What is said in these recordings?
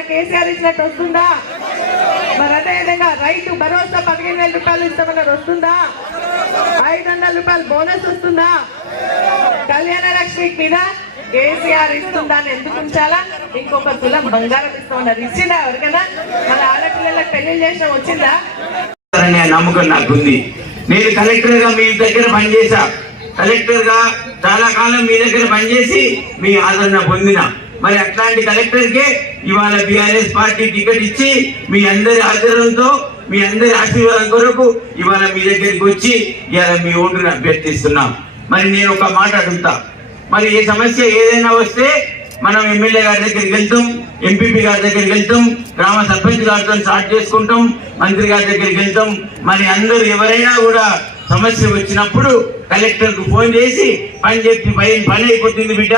ఏమైనా కేసీఆర్ ఇచ్చినట్టు వస్తుందా? మరి అదేవిధంగా రైతు భరోసా పదిహేను వేల రూపాయలు ఇస్తామన్నారు వస్తుందా? ఐదు వందల రూపాయలు బోనస్ వస్తుందా? కళ్యాణ లక్ష్మి మీద కేసీఆర్ ఇస్తుందా ఎందుకు ఉంచాలా? ఇంకొక తులం బంగారం ఇస్తామన్నారు ఇచ్చిందా ఎవరికైనా? మన ఆడపిల్లలకు పెళ్ళి చేసిన వచ్చిందా? నమ్మకం నాకుంది. నేను కలెక్టర్గా మీ దగ్గర పనిచేశా. కలెక్టర్గా చాలా కాలం మీ దగ్గర పనిచేసి మీ ఆదరణ పొందిన. మరి అట్లాంటి కలెక్టర్ కే ఇవాళ బిఆర్ఎస్ పార్టీ టికెట్ ఇచ్చి మీ అందరి ఆదరణతో మీ అందరి ఆశీర్వాదం కొరకు ఇవాళ మీ దగ్గరికి వచ్చి ఇవాళ మీ ఓటును అభ్యర్థిస్తున్నాం. మరి నేను ఒక మాట అడుగుతా. మరి ఏ సమస్య ఏదైనా వస్తే మనం ఎమ్మెల్యే గారి దగ్గరికి వెళ్తాం ఎంపీపీ గారి దగ్గరికి వెళ్తాం గ్రామ సర్పంచ్ గారితో స్టార్ట్ చేసుకుంటాం మంత్రి గారి దగ్గరికి వెళ్తాం. మరి అందరూ ఎవరైనా కూడా సమస్య వచ్చినప్పుడు కలెక్టర్కు ఫోన్ చేసి పని చెప్పి పని పని అయిపోతుంది బిడ్డ.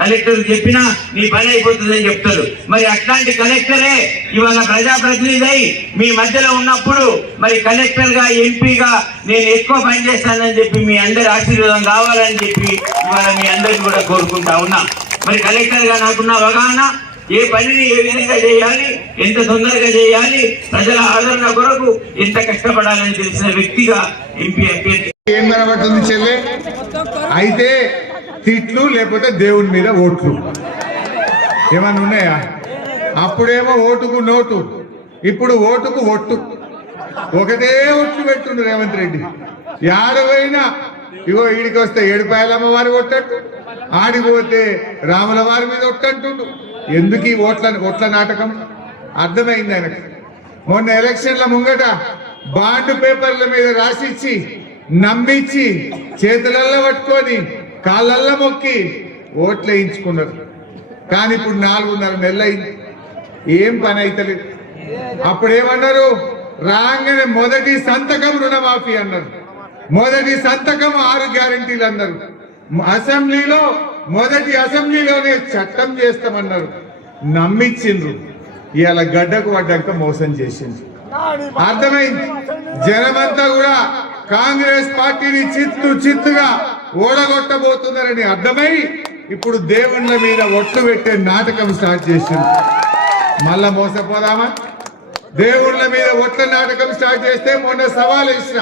కలెక్టర్ చెప్పినా నీ పని అయిపోతుంది అని చెప్తారు. మరి అట్లాంటి కలెక్టరే ఇవాళ ప్రజాప్రతినిధి మీ మధ్యలో ఉన్నప్పుడు మరి కలెక్టర్గా ఎంపీగా నేను ఎక్కువ పని చేస్తానని చెప్పి మీ అందరి ఆశీర్వాదం కావాలని చెప్పి ఇవాళ మీ అందరిని కూడా కోరుకుంటా ఉన్నా. మరి కలెక్టర్గా నాకున్న అవగాహన ఏ పనిని ఏ విధంగా చేయాలి ఎంత తొందరగా చేయాలి. ప్రజల ఆదరణ కొరకు ఎంత కష్టపడాలని తెలిసిన వ్యక్తిగా ఎంపీ అభ్యర్థి ఏం కనబడుతుంది చెల్లె? అయితే తిట్లు లేకపోతే దేవుని మీద ఓట్లు. ఏమన్నా ఉన్నాయా? అప్పుడేమో ఓటుకు నోటు. ఇప్పుడు ఓటుకు ఒట్టు. ఒకటే ఒట్లు పెట్టుండు రేవంత్ రెడ్డి. యాడవైనా ఇగో ఈడికి వస్తే ఏడుపాయలమ్మ వారి ఒట్టట్టు ఆడిపోతే రాముల వారి మీద ఒట్టంటుండు ఎందుకు ఈ ఓట్ల ఓట్ల నాటకం? అర్థమైంది ఆయనకు. మొన్న ఎలక్షన్ల ముంగట బాండ్ పేపర్ల మీద రాసిచ్చి నమ్మించి చేతులల్లో పట్టుకొని కాళ్ళల్లో మొక్కి ఓట్లు వేయించుకున్నారు. కానీ ఇప్పుడు నాలుగున్నర నెలలు అయింది ఏం పని అయితలేదు. అప్పుడేమన్నారు? రాగానే మొదటి సంతకం రుణమాఫీ అన్నారు. మొదటి సంతకం ఆరు గ్యారంటీలు అన్నారు. అసెంబ్లీలో మొదటి అసెంబ్లీలోనే చట్టం చేస్తామన్నారు. నమ్మించిండ్రు ఇవాళ గడ్డకు పడ్డాక మోసం చేసింది. అర్థమైంది? జనమంతా కూడా కాంగ్రెస్ పార్టీని చిత్తు చిత్తుగా ఓడగొట్టబోతున్నారని అర్థమై ఇప్పుడు దేవుళ్ళ మీద ఒట్లు పెట్టే నాటకం స్టార్ట్ చేసింది. మళ్ళా మోసపోదామా? దేవుళ్ళ మీద ఒట్ల నాటకం స్టార్ట్ చేస్తే మొన్న సవాల్ ఇచ్చిన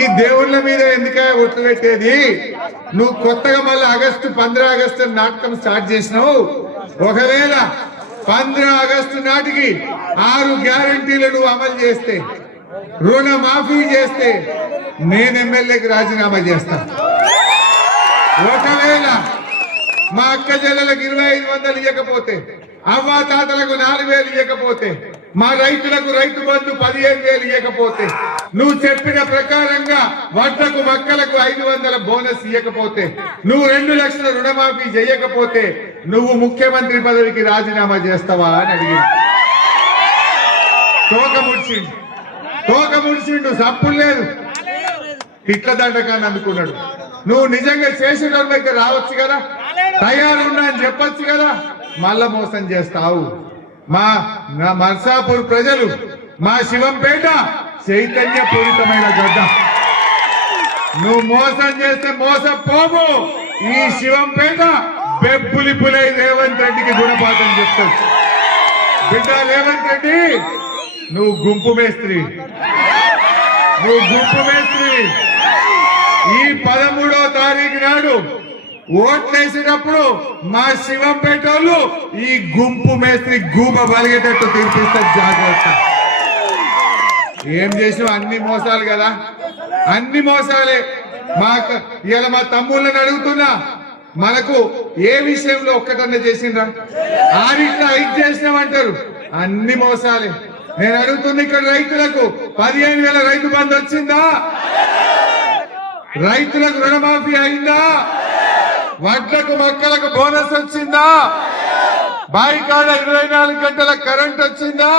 ఈ దేవుళ్ళ మీద ఎందుకే ఒట్లు పెట్టేది? నువ్వు కొత్తగా మళ్ళీ ఆగస్టు పంద్రా ఆగస్టు నాటకం స్టార్ట్ చేసినావు. ఒకవేళ పంద్రా ఆగస్టు నాటికి ఆరు గ్యారంటీలను అమలు చేస్తే రుణ మాఫీ చేస్తే నేను ఎమ్మెల్యేకి రాజీనామా చేస్తా. ఒకవేళ మా అక్క చెల్లెలకు ఇరవై ఐదు వందలు ఇవ్వకపోతే అవ్వా తాతలకు నాలుగు వేలు ఇవ్వకపోతే మా రైతులకు రైతు బంధు పదిహేను వేలు ఇవ్వకపోతే నువ్వు చెప్పిన ప్రకారంగా వడ్లకు మక్కలకు ఐదు వందల బోనస్ ఇవ్వకపోతే నువ్వు రెండు లక్షల రుణమాఫీ చేయకపోతే నువ్వు ముఖ్యమంత్రి పదవికి రాజీనామా చేస్తావా అని అడిగింది. తోక ముడిచిండు తోక ముడిచిండు సప్పులు లేదు. ఇట్ల దండకాన్ని అందుకున్నాడు. నువ్వు నిజంగా చేసేటోళ్ళకి రావచ్చు కదా? తయారున్నా అని చెప్పొచ్చు కదా? మళ్ళా మోసం చేస్తావు. మా నా మర్సాపూర్ ప్రజలు మా శివంపేట చైతన్యపూరితమైన గడ్డ. నువ్వు మోసం చేస్తే మోసపోవు ఈ శివంపేట బెబ్బులి పులై రేవంత్ రెడ్డికి గుణపాఠం చెప్తాడు బిడ్డ రేవంత్ రెడ్డి నువ్వు గుంపు మేస్త్రి. నువ్వు గుంపు మేస్త్రి. ఈ పదమూడో తారీఖు నాడు ఓట్లేసినప్పుడు మా శివంపేట వాళ్ళు ఈ గుంపు మేస్త్రి గూప బలిగేటట్టు తీర్పిస్తారు జాగ్రత్త. ఏం చేసావు అన్ని మోసాలు కదా? అన్ని మోసాలే. మా ఇలా మా తమ్ముళ్ళని అడుగుతున్నా. మనకు ఏ విషయంలో ఒక్కటన్నా చేసిండ్రా? ఆడిట్లో ఐదు చేసినామంటారు. అన్ని మోసాలే. నేను అడుగుతున్న ఇక్కడ రైతులకు పదిహేను వేల రైతు బంధు వచ్చిందా? రైతులకు రుణమాఫీ అయిందా? వడ్లకు మొక్కలకు బోనస్ వచ్చిందా? బాయికాడ ఇరవై నాలుగు గంటల కరెంట్ వచ్చిందా?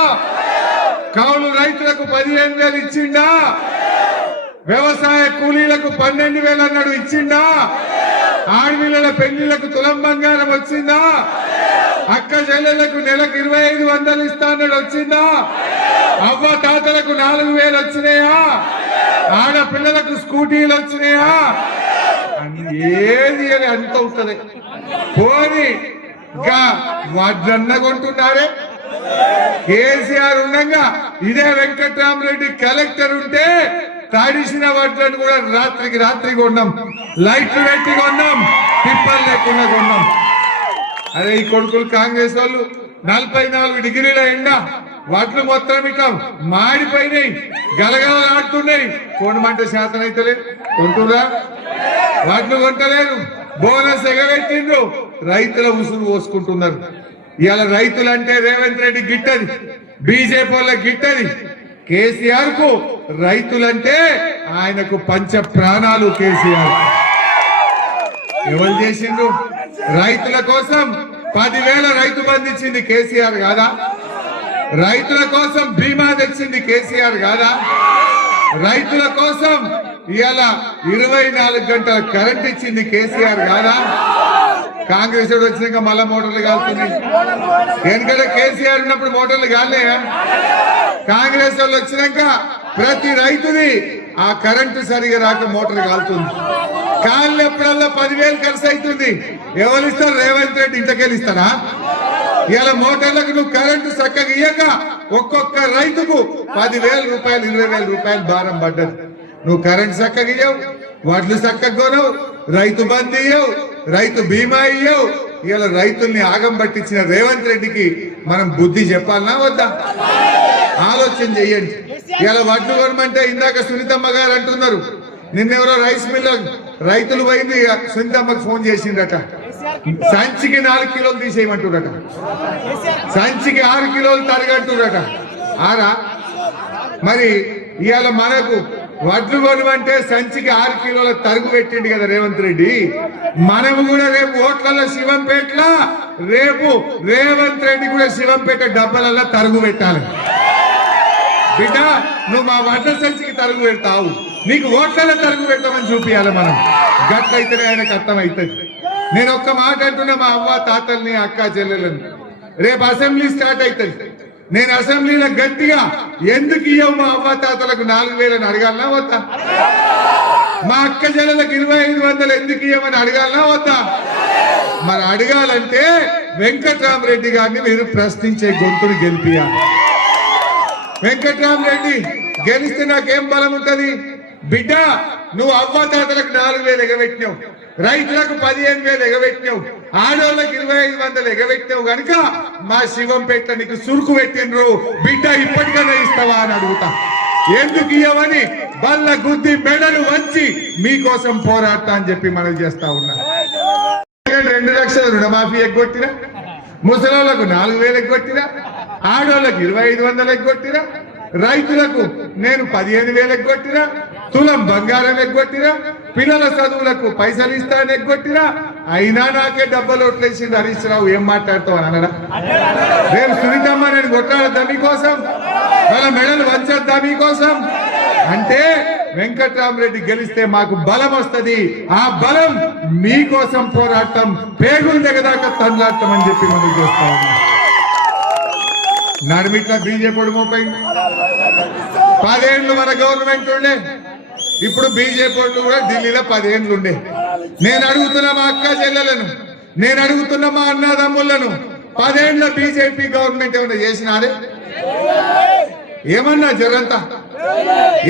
కౌలు రైతులకు పదిహేను వేలు ఇచ్చిందా? వ్యవసాయ కూలీలకు పన్నెండు వేలు అన్నాడు ఇచ్చిందా? ఆడపిల్లల పెళ్ళిళ్ళకు తులం బంగారం వచ్చిందా? అక్క చెల్లెలకు నెలకు ఇరవై ఐదు వందలు ఇస్తా వచ్చిందా? అవ్వ తాతలకు నాలుగు వేలు వచ్చినాయా? ఆడపిల్లలకు స్కూటీలు వచ్చినాయా? అని ఏది అని అంత అవుతుంది. పోని ఇంకా వడ్లన్న కొంటున్నారే? కేసీఆర్ ఉండగా ఇదే వెంకట్రామరెడ్డి కలెక్టర్ ఉంటే తడిసిన వాటిని కూడా రాత్రికి రాత్రి కొన్నాం. లైట్లు పెట్టి కొన్నాం. టిప్పలు లేకుండా కొన్నాం. అదే ఈ కొడుకులు కాంగ్రెస్ వాళ్ళు నలభై నాలుగు డిగ్రీల ఎండ వాటిలు మొత్తం ఇట్లా మాడిపోయినాయి గలగలలాడుతున్నాయి కొనమంట శాతం అయితే కొంటురా వాటిని కొంటలేరు బోనస్ ఎగబెట్టిండ్రు. రైతుల ఉసురు పోసుకుంటున్నారు. ఇవాళ రైతులు అంటే రేవంత్ రెడ్డి గిట్టది. బీజేపీ వాళ్ళ గిట్టది. కేసీఆర్కు రైతులంటే ఆయనకు పంచ ప్రాణాలు కేసీఆర్. ఎవరు చేసిండ్రు? రైతుల కోసం పదివేల రైతు బంధు ఇచ్చింది కేసీఆర్ కాదా? రైతుల కోసం బీమా తెచ్చింది కేసీఆర్ కాదా? రైతుల కోసం ఇవాళ ఇరవై నాలుగు గంటల కరెంట్ ఇచ్చింది కేసీఆర్ కాదా? కాంగ్రెస్ వచ్చినాక మళ్ళా మోటార్లు కాలుతున్నాయి. ఎందుకంటే కేసీఆర్ ఉన్నప్పుడు మోటార్లు కాలేయా కాంగ్రెస్ వాళ్ళు వచ్చినాక ప్రతి రైతుది ఆ కరెంటు సరిగా రాక మోటార్ కాలుతుంది. కాళ్ళు ఎప్పుడల్లా పదివేలు ఖర్చు అవుతుంది ఎవరు ఇస్తారు? రేవంత్ రెడ్డి ఇంతకెళ్ళి ఇస్తారా? ఇలా మోటార్లకు నువ్వు కరెంటు చక్కగా ఇయ్యక ఒక్కొక్క రైతుకు పదివేల రూపాయలు ఇరవై వేల రూపాయలు భారం పడ్డది. నువ్వు కరెంటు చక్కగా ఇయ్యవు వడ్లు చక్కగా కొనవు రైతు బంద్ ఇయ్యవు రైతు బీమా ఇయ్యవు. ఇలా రైతుల్ని ఆగం పట్టించిన రేవంత్ రెడ్డికి మనం బుద్ధి చెప్పాలనా వద్దా? ఆలోచన చేయండి. ఇలా వడ్లు కొనమంటే ఇందాక సునీతమ్మ గారు అంటున్నారు. నిన్నెవరో రైస్ మిల్ రైతులు పోయింది సునీతమ్మకి ఫోన్ చేసిండట సంచికి నాలుగు కిలోలు తీసేయమంటుడట సంచికి ఆరు కిలోలు తరగట్టుడట ఆరా? మరి ఇవాళ మనకు వడ్లు కొనమంటే సంచికి ఆరు కిలోల తరుగు పెట్టిండు కదా రేవంత్ రెడ్డి. మనము కూడా రేపు ఓట్లలో శివంపేట్ల రేపు రేవంత్ రెడ్డి కూడా శివంపేట డబ్బాలలో తరుగు పెట్టాలి. బిడ్డ నువ్వు మా వడ్ల సంచికి తరుగు పెడతావు. నీకు ఓట్ల తరుగు పెడతామని చూపించాలి మనం. గట్లయితేనే ఆయనకు అర్థమవుతుంది. నేను ఒక్క మాట అంటున్నా మా అవ్వ తాతల్ని అక్క చెల్లెలని రేపు అసెంబ్లీ స్టార్ట్ అవుతుంది. నేను అసెంబ్లీలో గట్టిగా ఎందుకు ఇయ్యవు మా అవ్వ తాతలకు నాలుగు వేలని అడగాలనా వద్దా? మా అక్క చెల్లెలకు ఇరవై ఐదు వందలు ఎందుకు ఇయ్యమని అడగాలనా వద్దా? మరి అడగాలంటే వెంకట్రామరెడ్డి గారిని మీరు ప్రశ్నించే గొంతును గెలిపియాలి. వెంకట్రామరెడ్డి గెలిస్తే నాకేం బలం ఉంటది? బిడ్డ నువ్వు అవ్వదాతలకు నాలుగు వేలు ఎగబెట్టినావు. రైతులకు పదిహేను వేలు ఎగబెట్టినావు. ఆడవాళ్ళకి ఇరవై ఐదు వందలు ఎగబెట్టినావు కనుక మా శివంపేట నీకు సురుకు పెట్టినరు బిడ్డ ఇప్పటికైనా ఇస్తావా అని అడుగుతా. ఎందుకు ఇవ్వమని బల్ల గుద్ది మెడలు వంచి మీకోసం పోరాడతా అని చెప్పి మనం చేస్తా ఉన్నా. రెండు లక్షల రుణమాఫీ ఎగ్గొట్టినా ముసలాళ్ళకు నాలుగు వేలు ఎగ్గొట్టినా ఆడోళ్ళకి ఇరవై ఐదు వందలు ఎగ్గొట్టిరా రైతులకు నేను పదిహేను వేలు ఎగ్గొట్టిరా తులం బంగారం ఎగ్గొట్టిరా పిల్లల చదువులకు పైసలు ఇస్తాను ఎగ్గొట్టిరా అయినా నాకే డబ్బులు ఒట్లేసింది హరీష్ రావు ఏం మాట్లాడతావు అని అనడా రేపు సునీతమ్మ నేను కొట్లాడద్దా మీకోసం? మన మెడలు వంచద్దా మీకోసం? అంటే వెంకట్రామరెడ్డి గెలిస్తే మాకు బలం వస్తది. ఆ బలం మీకోసం పోరాటం పేగులు దిగదాకా తన్లాడటం అని చెప్పి మనం చేస్తా నడిమిట్ల బీజేపీ మోపోయింది పదేళ్ళు మన గవర్నమెంట్ ఉండే. ఇప్పుడు బీజేపీ కూడా ఢిల్లీలో పదేళ్ళు ఉండే. నేను అడుగుతున్నా మా అక్క చెల్లెలను నేను అడుగుతున్నా మా అన్నదమ్ములను పదేళ్ళ బీజేపీ గవర్నమెంట్ ఏమైనా చేసినారే? ఏమన్నా జరంతా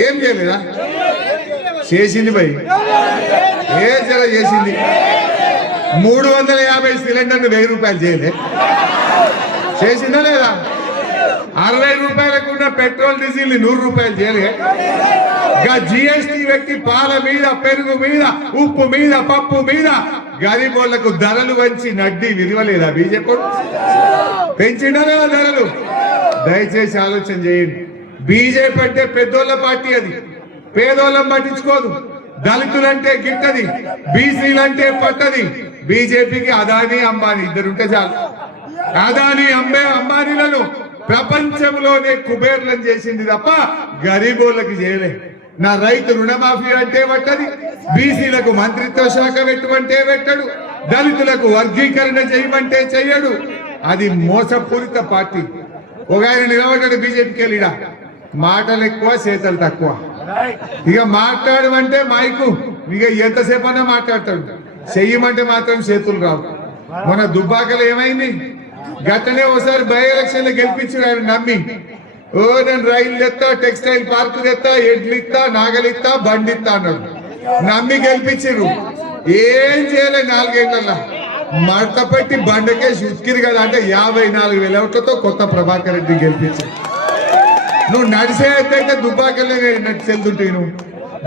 ఏం చేయలేదా? చేసింది భయ్ ఏ జర చేసింది? మూడు వందల యాభై సిలిండర్ను వెయ్యి రూపాయలు చేయలే. చేసిందా లేదా? అరవై రూపాయలకు ఉన్న పెట్రోల్ డీజిల్ని నూరు రూపాయలు చేయలే ఇంకా జిఎస్టి వ్యక్తి పాల మీద పెరుగు మీద ఉప్పు మీద పప్పు మీద గరీబోళ్ళకు ధరలు వంచి నడ్డి విలువలేదా బీజేపీ? పెంచిండా లేదా ధరలు? దయచేసి ఆలోచన చేయండి. బీజేపీ అంటే పెద్దోళ్ళ పార్టీ అది. పేదోళ్ళం పట్టించుకోదు. దళితులంటే గిట్టది. బీసీలంటే పట్టది. బీజేపీకి అదాని అంబానీ ఇద్దరుంటే చాలు. అదాని అంబే అంబానీలను ప్రపంచంలోనే కుబేర్లను చేసింది తప్ప గరీబోళ్ళకి చేయలే. నా రైతు రుణమాఫీ అంటే పట్టది బీసీలకు మంత్రిత్వ శాఖ పెట్టమంటే పెట్టడు దళితులకు వర్గీకరణ చేయమంటే చెయ్యడు. అది మోసపూరిత పార్టీ. ఒక ఆయన నిలబడ్డాడు బీజేపీకి వెళ్ళిడా. మాటలు ఎక్కువ చేతలు తక్కువ. ఇక మాట్లాడమంటే మైకు. ఇక ఎంతసేపు అన్నా మాట్లాడతాడు. చెయ్యమంటే మాత్రం చేతులు రావు. మన దుబ్బాకలు ఏమైంది? గతనే ఒకసారి బై ఎలక్షన్ గెలిపించారు ఆయన నమ్మి. ఓ నేను రైలు ఎత్తా టెక్స్టైల్ పార్కు తెత్తా ఎడ్లు ఇస్తా నాగలిస్తా బండి ఇస్తా అన్నాడు. నమ్మి గెలిపించారు. ఏం చేయలే నాలుగేళ్ళలో మడత పెట్టి బండకే ఉతికిరు కదా అంటే యాభై నాలుగు వేల ఓట్లతో కొత్త ప్రభాకర్ రెడ్డి గెలిపించారు. నువ్వు నడిసే అయితే దుబ్బాకలే నడిచి వెళ్తుంటే నువ్వు.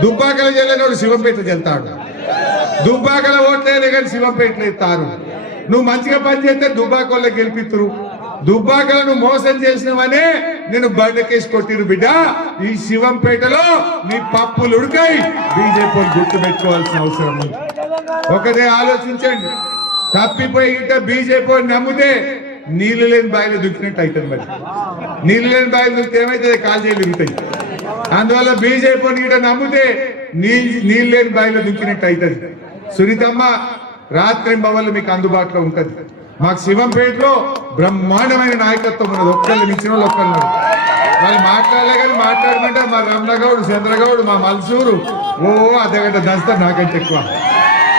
దుబ్బాకల చెల్లెనోడు శివంపేట చెల్తాడు దుబ్బాకల ఓట్లేదు కానీ శివంపేటలు ఇస్తారు నువ్వు మంచిగా పని చేస్తే దుబ్బాకోళ్ళకి గెలిపిస్తురు దుబ్బాకలను నువ్వు మోసం చేసినవనే నేను బండకేసి కొట్టిరు బిడ్డ. ఈ శివంపేటలో నీ పప్పులు ఉడికాయి. బీజేపీ గుర్తు పెట్టుకోవాల్సిన అవసరం ఉంది. ఒకటే ఆలోచించండి. తప్పిపోయి ఇట బీజేపీ నమ్మితే నీళ్ళు లేని బాయిలో దుక్కినట్టు అవుతుంది మరి. నీళ్ళు లేని బాయిలో దుక్కితే ఏమైతుంది? కాలు చేయి అందువల్ల బీజేపీ ఇట నమ్మితే నీళ్ళు నీళ్ళు లేని బాయిలో దుక్కినట్టు అవుతుంది సునీతమ్మ రాత్రి మీకు అందుబాటులో ఉంటుంది. మాకు శివంపేటలో బ్రహ్మాండమైన నాయకత్వం ఉన్నది. ఒక్కళ్ళు మించిన వాళ్ళు ఒక్కళ్ళు వాళ్ళు మాట్లాడలే కానీ మాట్లాడమంటే మా రమణగౌడ్ చంద్రగౌడ్ మా మల్సూరు ఓ అర్ధగంట దంచుతారు నాకంటే ఎక్కువ.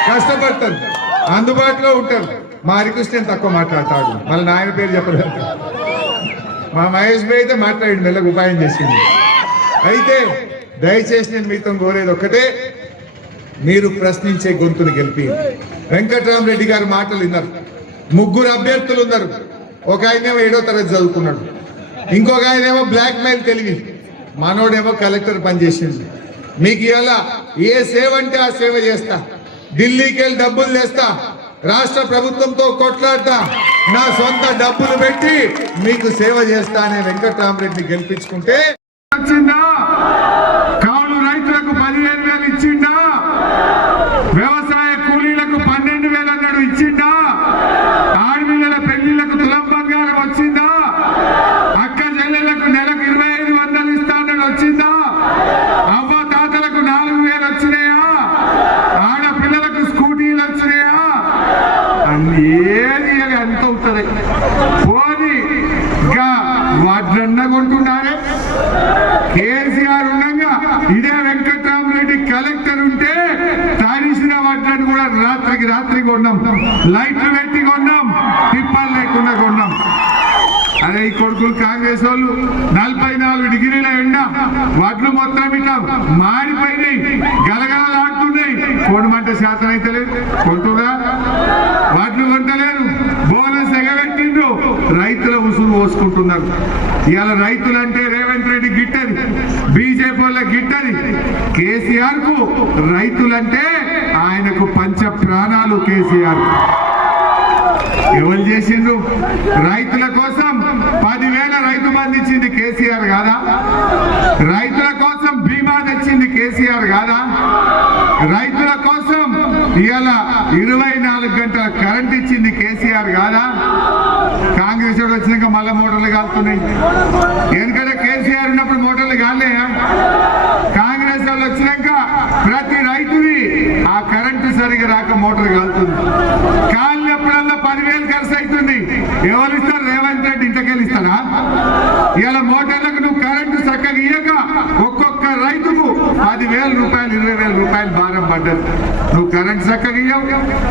కష్టపడతారు. అందుబాటులో ఉంటారు. మా హరికృష్ణ తక్కువ మాట్లాడతాడు. మళ్ళీ నాయన పేరు చెప్పలేదు. మా మహేష్ భాయ్ అయితే మాట్లాడి మెల్లగా ఉపాయం చేసింది అయితే దయచేసి నేను మీతో కోరేది ఒకటే మీరు ప్రశ్నించే గొంతును గెలిపి వెంకటరామరెడ్డి గారి మాటలు విన్నారు. ముగ్గురు అభ్యర్థులు ఉన్నారు. ఒక ఆయనేమో ఏడో తరగతి చదువుకున్నాడు. ఇంకొక ఆయనేమో బ్లాక్ మెయిల్ తెలివి మనోడేమో కలెక్టర్ పనిచేసింది. మీకు ఇవాళ ఏ సేవ అంటే ఆ సేవ చేస్తా. ఢిల్లీకి వెళ్ళి డబ్బులు తెస్తా. రాష్ట్ర ప్రభుత్వంతో కొట్లాడతా. నా సొంత డబ్బులు పెట్టి మీకు సేవ చేస్తా అనే వెంకటరామరెడ్డిని గెలిపించుకుంటే వచ్చిందా కౌలు రైతులకు పదిహేను వేలు ఇచ్చిండా వ్యవసాయ కూలీలకు పన్నెండు వేలు అన్నాడు ఇచ్చిండా ఆడపిల్లల పెళ్ళిళ్ళకు తులం బంగారం వచ్చిందా అక్క చెల్లెలకు నెలకు ఇరవై ఐదు వందలు ఇస్తా అన్నాడు వచ్చిందా అవ్వ తాతలకు నాలుగు వేలు వచ్చినాయా ఆడపిల్లలకు స్కూటీలు వచ్చినాయా అన్ని ఏది అది ఎంత అవుతుంది పోని ఇంకా వడ్లన్న కొంటున్నారే కేసీఆర్ ఉండగా ఇదే వెంకట్రామరెడ్డి కలెక్టర్ ఉంటే తడిసిన వడ్లను కూడా రాత్రికి రాత్రి కొన్నాం లైట్లు పెట్టి కొన్నాం టిప్పలు లేకుండా కొన్నాం అరే ఈ కొడుకులు కాంగ్రెస్ వాళ్ళు నలభై నాలుగు డిగ్రీల ఎండ వడ్లు మొత్తం ఇట్లా మాడిపోయినాయి గలగలలాడుతున్నాయి కొనమంటే శాతం అయితే లేదు. కొంటున్నా వాటిని కొంటలేరు. బోనస్ ఎగబెట్టిండ్రు రైతుల ఉసురు పోసుకుంటున్నారు. ఇవాళ రైతులంటే రేవంత్ రెడ్డి గిట్టది. బీజేపీ వాళ్ళ గిట్టది. కేసీఆర్కు రైతులంటే ఆయనకు పంచ ప్రాణాలు కేసీఆర్. ఎవరు చేసిండ్రు? రైతుల కోసం పదివేల రైతు మంది ఇచ్చింది కేసీఆర్ కాదా? రైతుల కోసం బీమా తెచ్చింది కేసీఆర్ కాదా? రైతు ఇవాళ ఇరవై నాలుగు గంటల కరెంట్ ఇచ్చింది కేసీఆర్ కాదా? కాంగ్రెస్ వచ్చినాక మళ్ళీ మోటార్లు కాలుతున్నాయి. ఎందుకంటే కేసీఆర్ ఉన్నప్పుడు మోటార్లు కాలేయా? కాంగ్రెస్ వాళ్ళు వచ్చినాక ప్రతి రైతుని ఆ కరెంటు సరిగా రాక మోటార్ కాలుతుంది. కాలినప్పుడల్లా పదివేలు ఖర్చు అవుతుంది ఎవరు ఇస్తారు? రేవంత్ రెడ్డి ఇంతకెళ్ళి ఇస్తారా ఇలా మోటార్లకు నువ్వు కరెంటు చక్కగా ఇయ్యక ఒక్కొక్క రైతుకు పది వేల రూపాయలు ఇరవై వేల రూపాయలు భారం పడ్డది. నువ్వు కరెంట్ చక్కగా ఇయ్యవు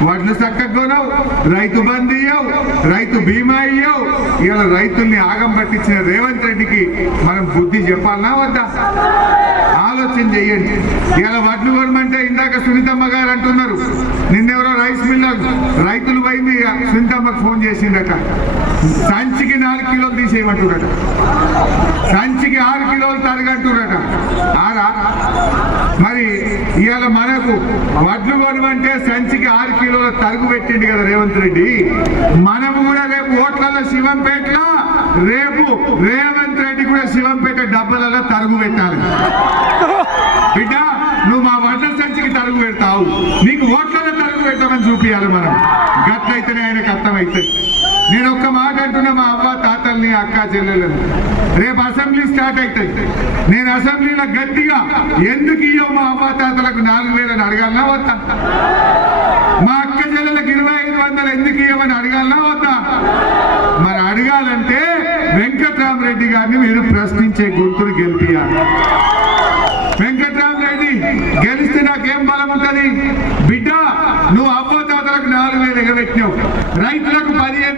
వడ్లు చక్కగా కొనవు రైతు బంద్ ఇయ్యవు రైతు బీమా ఇయ్యవు. ఇలా రైతుల్ని ఆగం పట్టించిన రేవంత్ రెడ్డికి మనం బుద్ధి చెప్పాలనా వద్దా? ఆలోచన చెయ్యండి ఇలా వడ్లు కొనమంటే ఇందాక సునీతమ్మ గారు అంటున్నారు నిన్నెవరో రైస్ మిల్లర్ రైతులు పోయింది సునీతమ్మకు ఫోన్ చేసిండట సంచికి నాలుగు కిలోలు తీసేయమంటున్నాడు. సంచికి ఆరు కిలోలు తరగంటున్నాడు. ఇవాళ మనకు వడ్లు కొనమంటే సంచికి ఆరు కిలోల తరుగు పెట్టిండు కదా రేవంత్ రెడ్డి. మనము కూడా రేపు ఓట్లలో శివంపేటలో రేపు రేవంత్ రెడ్డి కూడా శివంపేట డబ్బలలో తరుగు పెట్టాలి. బిడ్డ నువ్వు మా వడ్ల సంచికి తరుగు పెడతావు. నీకు ఓట్లలో తరుగు పెట్టమని చూపించాలి మనం. గట్లయితేనే ఆయనకు అర్థమవుతుంది నేను ఒక్క మాట అంటున్నా మా అవ్వ నీ అక్క చెల్లెలను రేపు అసెంబ్లీ స్టార్ట్ అవుతాయి. నేను అసెంబ్లీలో గట్టిగా ఎందుకు ఇయ్యో మా అవ్వ తాతలకు నాలుగు వేలని అడగాలనా వద్దా? మా అక్క చెల్లెలకు ఇరవై ఐదు వందలు ఎందుకు ఇవ్వమని అడగాలనా వద్దా? మరి అడగాలంటే వెంకట్రామరెడ్డి గారిని మీరు ప్రశ్నించే గొంతులు గెలిపియాలి. వెంకట్రామరెడ్డి గెలిస్తే నాకేం బలం ఉంటుంది? బిడ్డ నువ్వు అవ్వ తాతలకు నాలుగు వేలు ఎగబెట్టినావు. రైతులకు పదిహేను